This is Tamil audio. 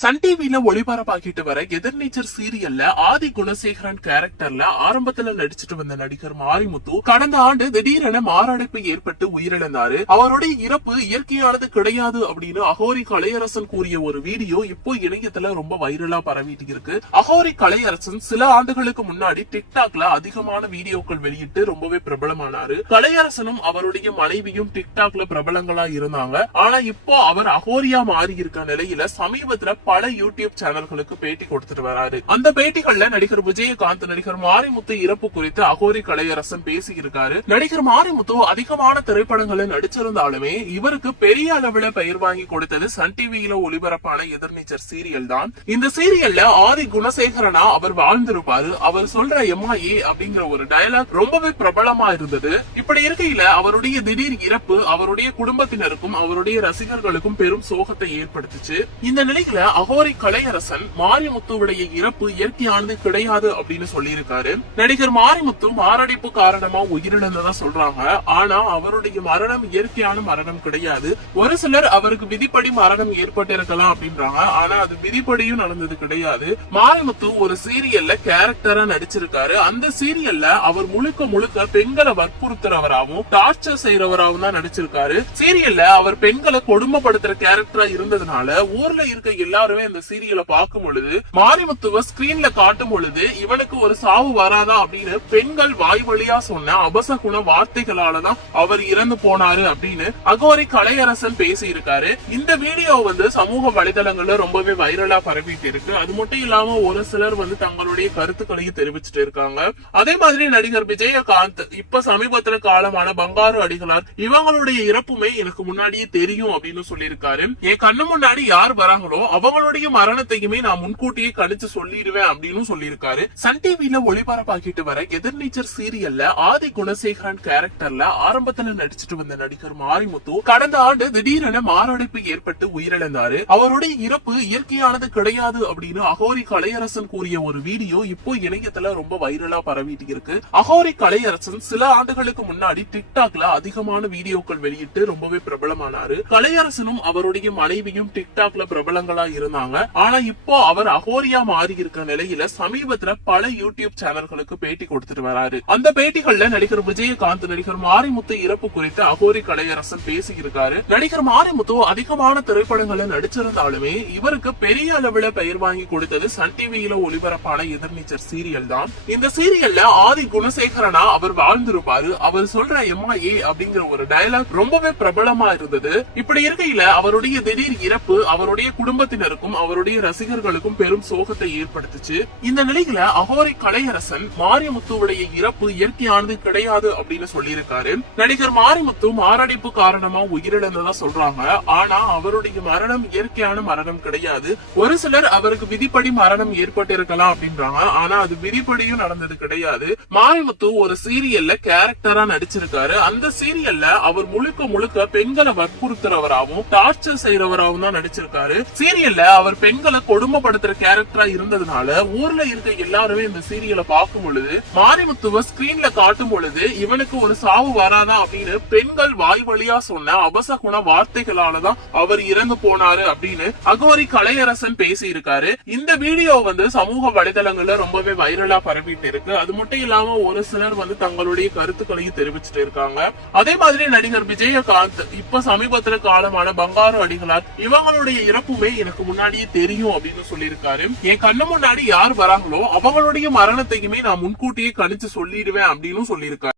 சன் டிவில ஒளிபரப்பாகிட்டு வர எதிர்நீச்சர் சீரியல்ல ஆதி குணசேகரன் கேரக்டர்ல ஆரம்பத்துல நடிச்சிட்டு வந்த நடிகர் மாரிமுத்து கடந்த ஆண்டு திடீரென மாரடைப்பு ஏற்பட்டு உயிரிழந்தாரு. அவருடைய இறப்பு இயற்கையானது கிடையாது அப்படின்னு அகோரி கலையரசன் கூறிய ஒரு வீடியோ இப்போ இணையத்துல ரொம்ப வைரலா பரவிட்டு இருக்கு. அகோரி கலையரசன் சில ஆண்டுகளுக்கு முன்னாடி டிக்டாக்ல அதிகமான வீடியோக்கள் வெளியிட்டு ரொம்பவே பிரபலமானாரு. கலையரசனும் அவருடைய மனைவியும் டிக்டாக்ல பிரபலங்களா இருந்தாங்க. ஆனா இப்போ அவர் அகோரியா மாறி இருக்க நிலையில சமீபத்துல பல யூடியூப் சேனல்களுக்கு பேட்டி கொடுத்துட்டு வராரு. அந்த பேட்டிகள்ல நடிகர் விஜயகாந்த் நடிகர் மாரிமுத்து இறப்பு குறித்து அகோரி கலையரசன் பேசி இருக்காரு நடிகர் மாரிமுத்து அதிகமான திரைப்படங்களில் நடிச்சிருந்தாலுமே இவருக்கு பெரிய அளவுல பெயர் வாங்கி கொடுத்தது சன் டிவியில ஒளிபரப்பான எதிர்நீச்சர் சீரியல் தான். இந்த சீரியல்ல ஆதி குணசேகரனா அவர் வாழ்ந்திருப்பாரு. அவர் சொல்ற எம்ஐஏ அப்படிங்கிற ஒரு டயலாக் ரொம்பவே பிரபலமா இருந்தது. இப்படி இருக்கையில அவருடைய திடீர் இறப்பு அவருடைய குடும்பத்தினருக்கும் அவருடைய ரசிகர்களுக்கும் பெரும் சோகத்தை ஏற்படுத்துச்சு. இந்த நிலையில அகோரி கலையரசன் மாரிமுத்துவுடைய இறப்பு இயற்கையானது கிடையாது அப்படின்னு சொல்லியிருக்காரு. நடிகர் மாரிமுத்து மாரடைப்பு காரணமா உயிரிழந்ததா சொல்றாங்க. ஆனா அவருடைய மரணம் இயற்கையான மரணம் கிடையாது. ஒரு சிலர் அவருக்கு விதிப்படி மரணம் ஏற்பட்டிருக்கலாம் அப்படின்றாங்க. ஆனா அது விதிப்படியும் நடந்தது கிடையாது. மாரிமுத்து ஒரு சீரியல்ல கேரக்டரா நடிச்சிருக்காரு. அந்த சீரியல்ல அவர் முழுக்க முழுக்க பெண்களை வற்புறுத்துறவராகவும் டார்ச்சர் செய்யறவராகவும் தான் நடிச்சிருக்காரு. சீரியல்ல அவர் பெண்களை கொடுமைப்படுத்துற கேரக்டரா இருந்ததுனால ஊர்ல இருக்க எல்லா எல்லாருமே இந்த சீரியலை பார்க்கும் பொழுது மாரிமுத்துவ ஸ்கிரீன்ல காட்டும் பொழுது இவனுக்கு ஒரு சாவு வராதா அப்படின்னு பெண்கள் வாய் வழியா சொன்ன அபசகுண வார்த்தைகளாலதான் அவர் இறந்து போனாரு அப்படின்னு அகோரி கலையரசன் பேசி இருக்காரு இந்த வீடியோ வந்து சமூக வலைதளங்கள்ல ரொம்பவே வைரலா பரவிட்டு இருக்கு அது மட்டும் இல்லாம ஒரு சிலர் வந்து தங்களுடைய கருத்துக்களையும் தெரிவிச்சுட்டு இருக்காங்க. அதே மாதிரி நடிகர் விஜயகாந்த் இப்ப சமீபத்துல காலமான பங்காரு அடிகளார் இவங்களுடைய இறப்புமே எனக்கு முன்னாடியே தெரியும் அப்படின்னு சொல்லியிருக்காரு. என் கண்ணு முன்னாடி யார் வராங்களோ அவ அவனுடைய மரணத்தையுமே நான் முன்கூட்டியே கணிச்சு சொல்லிடுவேன் அப்படின்னு சொல்லியிருக்காரு. சன் டிவில ஒளிபரப்பாக்கிட்டு வர எதிர்நீச்சர் சீரியல்ல ஆதி குணசேகரன் கேரக்டர்ல ஆரம்பத்துல நடிச்சிட்டு வந்த நடிகர் மாரிமுத்து கடந்த ஆண்டு திடீரென மாரடைப்பு ஏற்பட்டு உயிரிழந்தாரு. அவருடைய இறப்பு இயற்கையானது கிடையாது அப்படின்னு அகோரி கலையரசன் கூறிய ஒரு வீடியோ இப்போ இணையத்துல ரொம்ப வைரலா பரவிட்டு இருக்கு. அகோரி கலையரசன் சில ஆண்டுகளுக்கு முன்னாடி டிக்டாக்ல அதிகமான வீடியோக்கள் வெளியிட்டு ரொம்பவே பிரபலமானாரு. கலையரசனும் அவருடைய மனைவியும் டிக்டாக்ல பிரபலங்களா இருந்தாங்க. ஆனா இப்போ அவர் அகோரியா மாறி இருக்கிற நிலையில சமீபத்துல பல யூடியூப் சேனல்களுக்கு பேட்டி கொடுத்துட்டு வராரு. அந்த பேட்டிகள்ல நடிகர் விஜயகாந்த் நடிகர் மாரிமுத்து இறப்பு குறித்து அகோரி கலையரசன் பேசி இருக்காரு நடிகர் மாரிமுத்து அதிகமான திரைப்படங்கள்ல நடிச்சிருந்தாலுமே இவருக்கு பெரிய அளவுல பெயர் வாங்கி கொடுத்தது சன் டிவியில ஒளிபரப்பான எதிர்நீச்சர் சீரியல் தான். இந்த சீரியல்ல ஆதி குணசேகரனா அவர் வாழ்ந்திருப்பாரு. அவர் சொல்ற எம்ஐஏ அப்படிங்கிற ஒரு டயலாக் ரொம்பவே பிரபலமா இருந்தது. இப்படி இருக்கையில அவருடைய திடீர் இறப்பு அவருடைய குடும்பத்தினர் குடும்பத்தினருக்கும் அவருடைய ரசிகர்களுக்கும் பெரும் சோகத்தை ஏற்படுத்துச்சு. இந்த நிலையில அகோரை கலையரசன் மாரியமுத்துவுடைய இறப்பு இயற்கையானது கிடையாது அப்படின்னு சொல்லியிருக்காரு. நடிகர் மாரிமுத்து மாரடைப்பு காரணமா உயிரிழந்ததா சொல்றாங்க. ஆனா அவருடைய மரணம் இயற்கையான மரணம் கிடையாது. ஒரு சிலர் அவருக்கு விதிப்படி மரணம் ஏற்பட்டிருக்கலாம் அப்படின்றாங்க. ஆனா அது விதிப்படியும் நடந்தது கிடையாது. மாரிமுத்து ஒரு சீரியல்ல கேரக்டரா நடிச்சிருக்காரு. அந்த சீரியல்ல அவர் முழுக்க முழுக்க பெண்களை வற்புறுத்துறவராகவும் டார்ச்சர் செய்யறவராகவும் தான் நடிச்சிருக்காரு. சீரியல்ல அவர் பெண்களை கொடுமைப்படுத்துற கேரக்டரா இருந்ததுனால ஊர்ல இருக்க எல்லாருமே இந்த சீரியலை பார்க்கும் பொழுது மாரிமுத்துவ ஸ்கிரீன்ல காட்டும் பொழுது இவனுக்கு ஒரு சாவு வராதா அப்படின்னு பெண்கள் வாய் வழியா சொன்ன அபசகுண வார்த்தைகளாலதான் அவர் இறந்து போனாரு அப்படின்னு அகோரி கலையரசன் பேசி இருக்காரு இந்த வீடியோ வந்து சமூக வலைதளங்கள்ல ரொம்பவே வைரலா பரவிட்டு இருக்கு. அது மட்டும் இல்லாம ஒரு சிலர் வந்து தங்களுடைய கருத்துக்களையும் தெரிவிச்சிட்டு இருக்காங்க. அதே மாதிரி நடிகர் விஜயகாந்த் இப்ப சமீபத்துல காலமான பங்காரு அடிகளார் இவங்களுடைய இறப்புமே எனக்கு முன்னாடியே தெரியும் அப்படின்னு சொல்லியிருக்காரு. என் கண்ணு முன்னாடி யார் வராங்களோ அவங்களுடைய மரணத்தையுமே நான் முன்கூட்டியே கணிச்சு சொல்லிடுவேன் அப்படின்னு சொல்லியிருக்காரு.